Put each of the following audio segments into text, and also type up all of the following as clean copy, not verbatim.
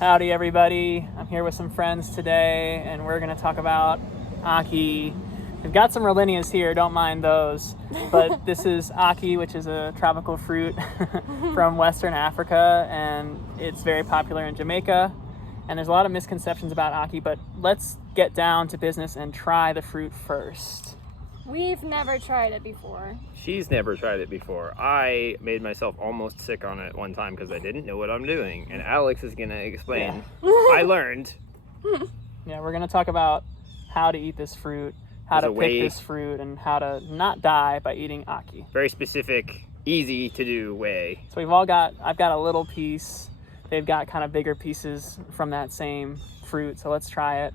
Howdy everybody, I'm here with some friends today and we're going to talk about Ackee. We've got some Rolinias here, don't mind those, but this is Ackee, which is a tropical fruit from Western Africa, and it's very popular in Jamaica, and there's a lot of misconceptions about Ackee, but let's get down to business and try the fruit first. We've never tried it before. She's never tried it before. I made myself almost sick on it one time because I didn't know what I'm doing. And Alex is going to explain. Yeah. I learned. Yeah, we're going to talk about how to eat this fruit, how to pick this fruit, and how to not die by eating Ackee. Very specific, easy to do way. So I've got a little piece. They've got kind of bigger pieces from that same fruit. So let's try it.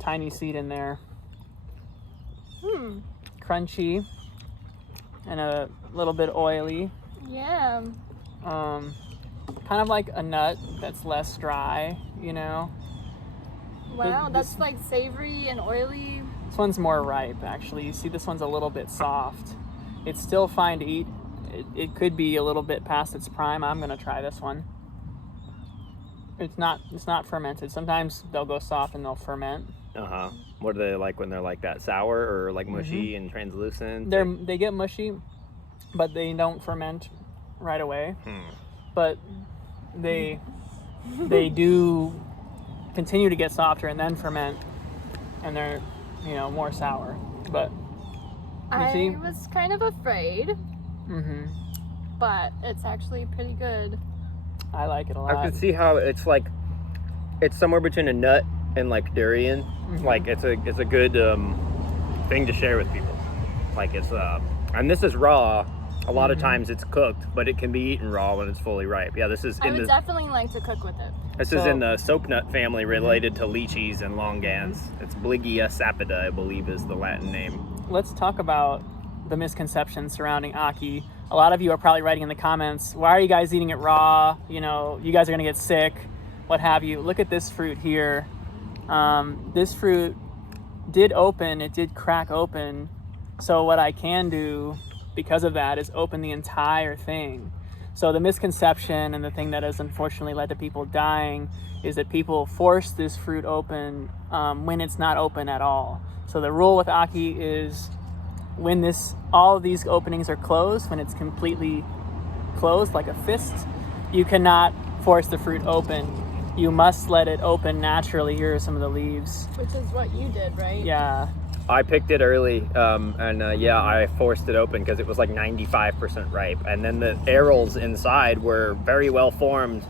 Tiny seed in there. Crunchy and a little bit oily. Yeah. Kind of like a nut that's less dry, you know. Wow, that's like savory and oily. This one's more ripe, actually. You see, this one's a little bit soft. It's still fine to eat. It could be a little bit past its prime. I'm gonna try this one. It's not fermented. Sometimes they'll go soft and they'll ferment. What are they like when they're like that, sour or like mushy and translucent? They get mushy, but they don't ferment right away. But they do continue to get softer and then ferment, and they're more sour. But I was kind of afraid, but it's actually pretty good. I like it a lot. I can see how it's like it's somewhere between a nut and like durian. Like it's a good thing to share with people. Like it's and this is raw. A lot of times it's cooked, but it can be eaten raw when it's fully ripe. Yeah, this is I would definitely like to cook with it. This is in the soap nut family related to lychees and longans. It's Bligia sapida, I believe, is the Latin name. Let's talk about the misconceptions surrounding Ackee. A lot of you are probably writing in the comments, why are you guys eating it raw? You guys are gonna get sick, what have you. Look at this fruit here. This fruit did crack open. So what I can do because of that is open the entire thing. So the misconception and the thing that has unfortunately led to people dying is that people force this fruit open when it's not open at all. So the rule with Ackee is when all of these openings are closed, when it's completely closed like a fist, you cannot force the fruit open. You must let it open naturally. Here are some of the leaves. Which is what you did, right? Yeah. I picked it early, I forced it open because it was like 95% ripe. And then the arils inside were very well formed.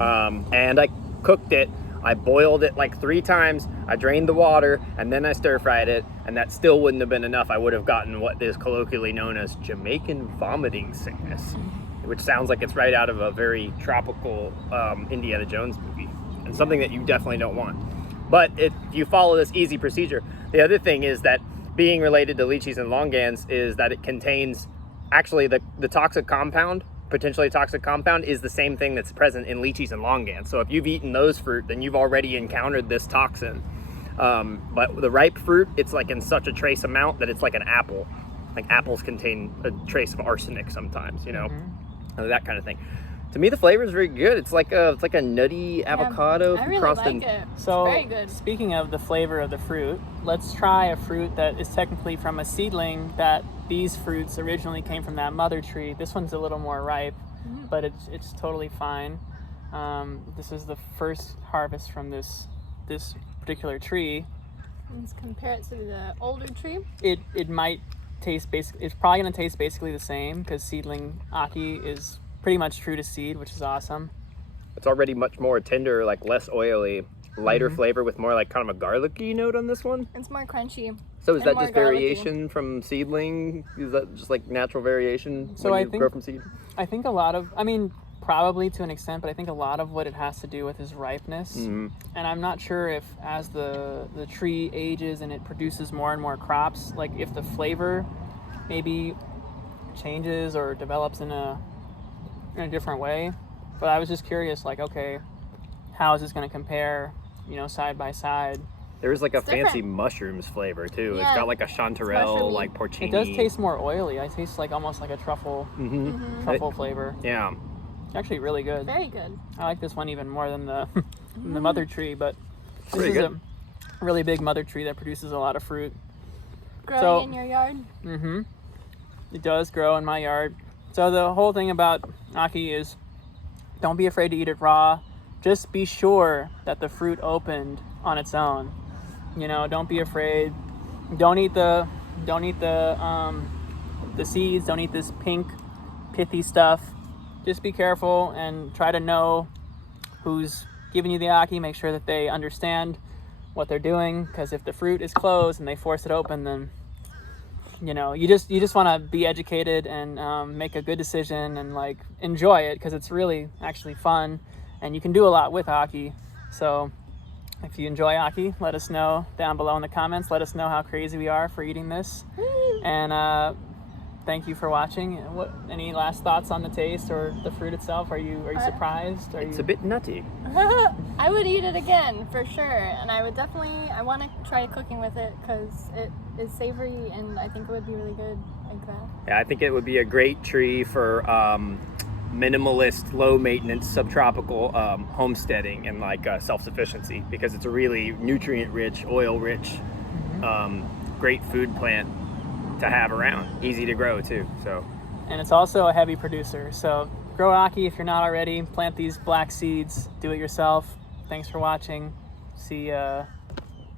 And I cooked it. I boiled it like 3 times. I drained the water and then I stir-fried it. And that still wouldn't have been enough. I would have gotten what is colloquially known as Jamaican vomiting sickness, which sounds like it's right out of a very tropical Indiana Jones movie, and something that you definitely don't want. But if you follow this easy procedure, the other thing is that being related to lychees and longans is that it contains, actually the toxic compound, potentially toxic compound, is the same thing that's present in lychees and longans. So if you've eaten those fruit, then you've already encountered this toxin. But the ripe fruit, it's like in such a trace amount that it's like an apple. Like apples contain a trace of arsenic sometimes, that kind of thing. To me, the flavor is very good. It's like a nutty avocado. I really like it. So, it's very good. Speaking of the flavor of the fruit, let's try a fruit that is technically from a seedling that these fruits originally came from that mother tree. This one's a little more ripe, but it's totally fine. This is the first harvest from this particular tree. Let's compare it to the older tree. It might taste it's probably going to taste basically the same because seedling Ackee is pretty much true to seed, which is awesome. It's already much more tender, like less oily, lighter flavor with more like kind of a garlicky note on this one. It's more crunchy. So is that just variation from seedling? Is that just like natural variation when you grow from seed? I think probably to an extent, but I think a lot of what it has to do with is ripeness. And I'm not sure if as the tree ages and it produces more and more crops, like if the flavor maybe changes or develops in a different way. But I was just curious, like, okay, how is this going to compare, side by side? There's like a fancy mushrooms flavor too. Yeah. It's got like a chanterelle, like porcini. It does taste more oily. I taste like almost like a truffle flavor. Yeah. It's actually really good. Very good. I like this one even more than the than the mother tree, but this is good. a really big mother tree that produces a lot of fruit. Growing in your yard? Mm-hmm. It does grow in my yard. So the whole thing about Ackee is don't be afraid to eat it raw. Just be sure that the fruit opened on its own. You know, don't be afraid. Don't eat the seeds. Don't eat this pink, pithy stuff. Just be careful and try to know who's giving you the Ackee. Make sure that they understand what they're doing, because if the fruit is closed and they force it open, then you know, you just want to be educated and make a good decision and like enjoy it, because it's really actually fun and you can do a lot with Ackee. So if you enjoy Ackee, let us know down below in the comments. Let us know how crazy we are for eating this. And thank you for watching. Any last thoughts on the taste or the fruit itself? Are you surprised? It's a bit nutty. I would eat it again for sure, and I want to try cooking with it because it is savory, and I think it would be really good like that. Yeah, I think it would be a great tree for minimalist, low maintenance, subtropical homesteading and like self-sufficiency, because it's a really nutrient rich, oil rich, great food plant to have around. Easy to grow too. So, and it's also a heavy producer. So grow Ackee if you're not already. Plant these black seeds. Do it yourself. Thanks for watching. See ya.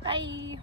Bye.